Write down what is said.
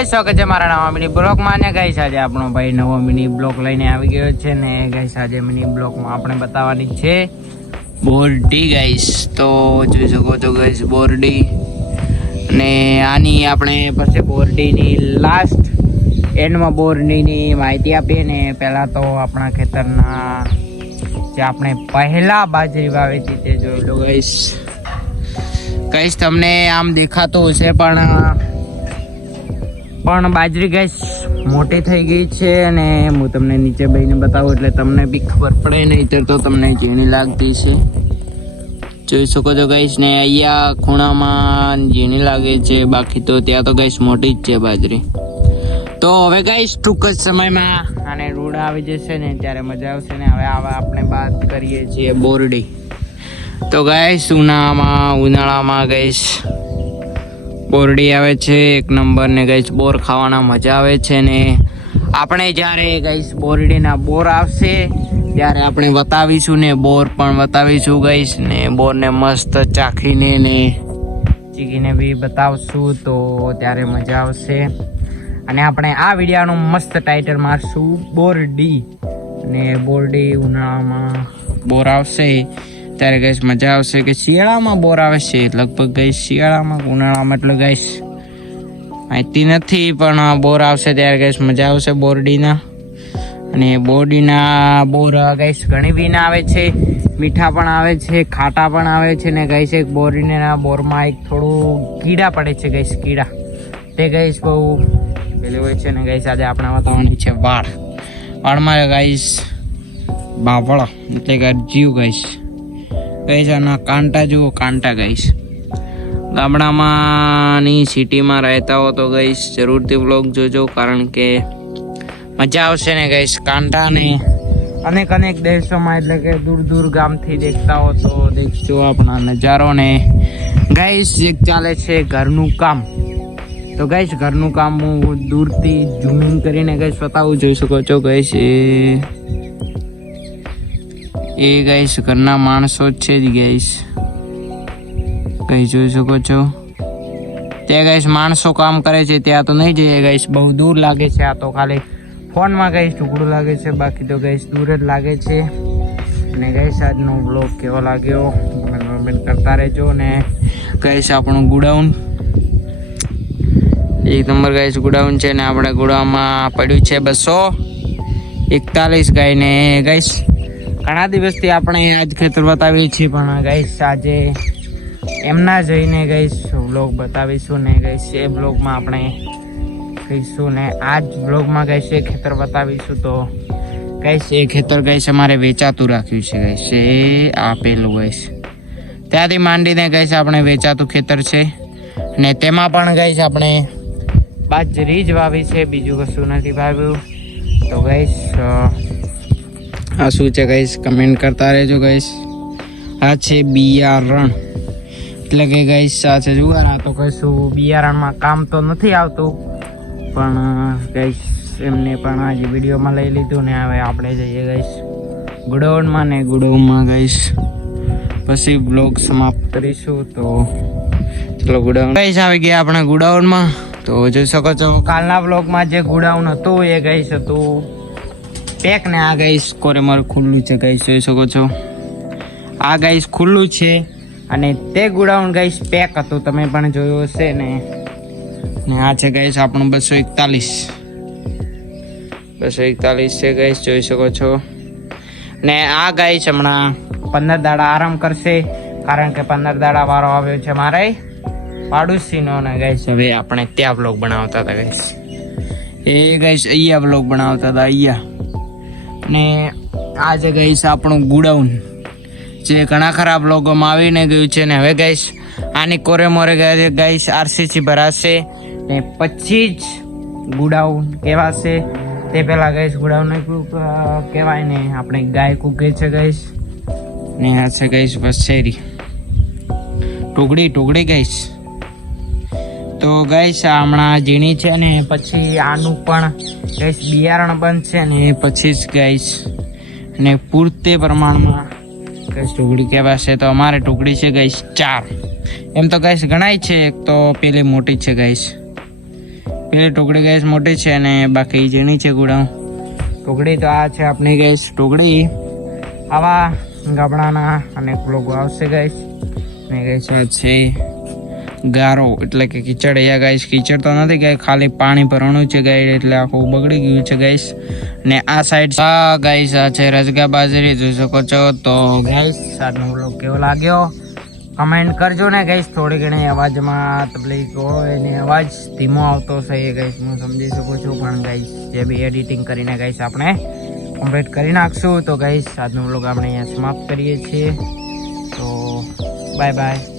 સ્વાગત છે મારા નવા મિની બ્લોગમાં ને ગાઈસ આજે આપણો ભાઈ નવો મિની બ્લોગ લઈને આવી ગયો છે ને ગાઈસ આજે મિની બ્લોગમાં આપણે બતાવવાની છે બોરડી ગાઈસ તો જોઈ શકો છો ગાઈસ બોરડી અને આની આપણે પછી બોરડીની લાસ્ટ એન્ડમાં બોરડીની માહિતી આપીએ ને પહેલાં તો આપણા ખેતરના જે આપણે પહેલા બાજરી વાવી હતી તે જોઈ લો ગાઈસ તમને આમ દેખાતું હશે પણ બાજરી ગાઈસ મોટી થઈ ગઈ છે અને હું તમને નીચે બેહીને બતાવું એટલે તમને બી ખબર પડે નહીં તો તમને ઝીણી લાગતી છે જોઈ શકો છો ગાઈસ ને અહીંયા ખૂણામાં ઝીણી લાગે છે બાકી તો ત્યાં તો ગાઈસ મોટી જ છે બાજરી તો હવે ગાઈસ ટૂંક જ સમયમાં આને રૂડ આવી જશે ને ત્યારે મજા આવશે ને હવે આપણે વાત કરીએ છીએ બોરડી તો ગાઈસ ઉનાળામાં ગાઈસ બોરડી આવે છે એક નંબર ને ગાઈસ બોર ખાવાના મજા આવે છે ને આપણે જ્યારે ગાઈસ બોરડીના બોર આવશે ત્યારે આપણે બતાવીશું ને બોર પણ બતાવીશું ગાઈસ ને બોરને મસ્ત ચાખીને ને ચીકીને બી બતાવશું તો ત્યારે મજા આવશે અને આપણે આ વિડીયોનું મસ્ત ટાઇટલ મારશું બોરડી અને બોરડી ઉનાળામાં બોર આવશે ત્યારે ગાઈસ મજા આવશે કે શિયાળામાં બોર આવે છે લગભગ ગાઈસ શિયાળામાં ઉનાળામાં એટલે ગાઈસ માહિતી નથી પણ બોર આવશે ત્યારે ગાઈસ મજા આવશે બોરડીના અને બોરડીના બોર ગાઈસ ઘણી બીના આવે છે મીઠા પણ આવે છે ખાટા પણ આવે છે ને ગાઈસ એક બોરડીના બોરમાં એક થોડું કીડા પડે છે ગાઈસ કીડા તે ગાઈસ બહુ પેલી હોય છે ને ગાઈસ આજે આપણે બતાવવાનું છે વાળમાં ગાઈસ બાવળ એટલે કે જીવ ગાઈસ ગાઈસ આના કાંટા જુઓ કાંટા ગાઈસ ગામડામાં ની સિટીમાં રહેતા હો તો ગાઈસ જરૂરથી વ્લોગ જોજો કારણ કે મજા આવશે ને ગાઈસ કાંટા ને અનેક દેશોમાં એટલે કે દૂર ગામથી દેખતા હો તો દેખજો આપણા નજારો ને ગાઈસ એક ચાલે છે ઘરનું કામ તો ગાઈસ ઘરનું કામ હું દૂરથી ઝૂમિંગ કરીને ગાઈસ બતાવું જોઈ શકો છો ગાઈસ એ ગાઈસ ઘરના માણસો છે જ ગાઈસ જોઈ શકો છો ત્યાં ગાઈસ માણસો કામ કરે છે ત્યાં તો નહીં જઈએ ગાઈસ બહુ દૂર લાગે છે આ તો ખાલી ફોનમાં ગાઈસ ટુકડું લાગે છે બાકી તો ગાઈસ દૂર જ લાગે છે અને ગાઈસ આજનો બ્લોગ કેવો લાગ્યો કમેન્ટ કરતા રહેજો ને ગાઈસ આપણું ગુડાઉન એક નંબર ગાઈસ ગુડાઉન છે ને આપણે ગુડાઉનમાં પડ્યું છે 241 ગાય ને ગાઈસ ઘણા દિવસથી આપણે આજ ખેતર બતાવીએ છીએ પણ ગાઈસ આજે એમના જઈને ગાઈસ વ્લોગ બતાવીશું ને ગાઈસ એ બ્લોગમાં આપણે કહીશું ને આજ બ્લોગમાં ગાઈસ એ ખેતર બતાવીશું તો ગાઈસ એ ખેતર ગાઈસ અમારે વેચાતું રાખ્યું છે ગાઈસ એ આપેલું ગાઈસ ત્યાંથી માંડીને ગાઈસ આપણે વેચાતું ખેતર છે ને તેમાં પણ ગાઈસ આપણે બાજરી જ વાવી છે બીજું કશું નથી વાવ્યું તો ગાઈસ આ શું છે ગાઈસ કમેન્ટ કરતા રહેજો ગાઈસ આ છે બિયારણ એટલે કે ગાઈસ આ છે જુગાર આ તો કહીશું બિયારણમાં કામ તો નથી આવતું પણ ગાઈસ એમને પણ આજે વિડીયોમાં લઈ લીધું ને હવે આપણે જઈએ ગાઈસ ગુડાઉનમાં ને ગુડાઉનમાં ગાઈસ પછી બ્લોગ સમાપ્ત કરીશું તો ચલો ગુડાઉન ગાઈસ આવી ગયા આપણે ગુડાઉનમાં તો જોઈ શકો છો કાલના બ્લોગમાં જે ગુડાઉન હતું એ ગાઈસ હતું પેક ને આ ગાઈસ કોરેમર ખુલ્લું છે ગાઈસ જોઈ શકો છો આ ગાઈસ ખુલ્લું છે અને તે ગુડાઉન ગાઈસ પેક હતું તમે પણ જોયું હશે ને આ છે ગાઈસ આપણું 241 છે ગાઈસ જોઈ શકો છો ને આ ગાઈસ હમણાં 15 દાડા આરામ કરશે કારણ કે 15 દાડા વારો આવ્યો છે મારે પાડોશીનો ને ગાઈસ હવે આપણે ત્યાં બ્લોગ બનાવતા હતા ગાઈસ એ ગાઈસ અહીંયા બ્લોગ બનાવતા હતા અહીંયા ને આ છે ગાઈસ આપણું ગુડાઉન જે ઘણા ખરાબ બ્લોગોમાં આવીને ગયું છે ને હવે ગાઈસ આની કોરે મોરે ગાઈસ આરસીસી ભરાશે ને પછી જ ગુડાઉન કહેવાશે તે પહેલાં ગાઈસ ગુડાઉન કહેવાય ને આપણે ગાય કૂકે છે ગાઈસ ને આ છે ગાઈસ વસેરી ટુકડી ગાઈસ તો ગાઈસ હમણાં ઝીણી છે ને પછી આનું પણ ગાઈસ બિયારણ બનશે ને પછી જ ગાઈસ ને પૂરતે પ્રમાણમાં ગાઈસ ટુકડી કહેવાશે તો અમારે ટુકડી છે ગાઈસ 4 એમ તો ગાઈસ ગણાય છે એક તો પેલી મોટી છે ગાઈસ પેલી ટોકડી ગાઈસ મોટી છે અને બાકી ઝીણી છે ગુડાઉ. ટોકડી તો આ છે આપણી ગાઈસ ટોકડી. આવા ગામડાના અનેક લોકો આવશે ગાઈસ. ને ગાઈસ આ છે ગારો એટલે કે કીચડ. અહીંયા ગાઈસ કીચડ તો નથી ગાય, ખાલી પાણી ભરવાનું છે ગાય, એટલે આખું બગડી ગયું છે ગાઈસ. ને આ સાઈડ ગાઈસ આ છે રજગા બાજરી, જોઈ શકો છો. તો ગાઈસ આજનો વ્લોગ કેવો લાગ્યો કમેન્ટ કરજો ને ગાઈસ. થોડી ઘણી અવાજમાં તકલીફ હોય ને અવાજ ધીમો આવતો છે એ ગાઈસ હું સમજી શકું છું, પણ ગાઈસ જે બી એડિટિંગ કરીને ગાઈસ આપણે કમ્પ્લીટ કરી નાખશું. તો ગાઈસ આજનો વ્લોગ આપણે અહીંયા સમાપ્ત કરીએ છીએ. તો બાય બાય.